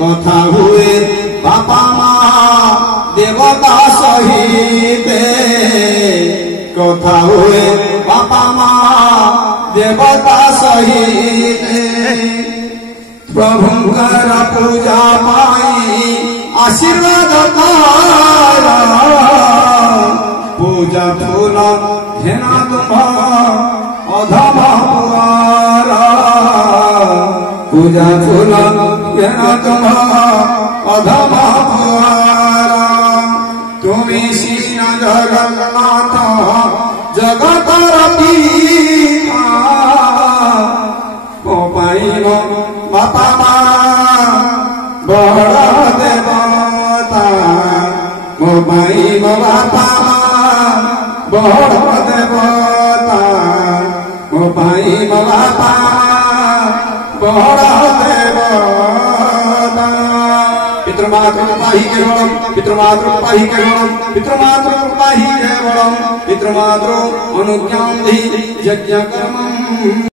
कथा हुए बापा माँ देवता सहित कथा हुए बापा माँ देवता सहित प्रभुंकर पूजा पाई आशीर्वाद तारा पूजा फूल घेना तुम अधम पुआरा पूजा फूल घेना तुम अधम पुआरा तुम्हें सीन जगन्नाथ जगतर पीता को पाइब बापा माँ बड़ देवता को पाइब बापा बड़ देवता को पाइब बापा बड़ देवता पितृमातृ केवलम पितृमातृ केवलम पितृमातृ केवलम पितृमातृ अनुज्ञां हि यज्ञ कर्मम्।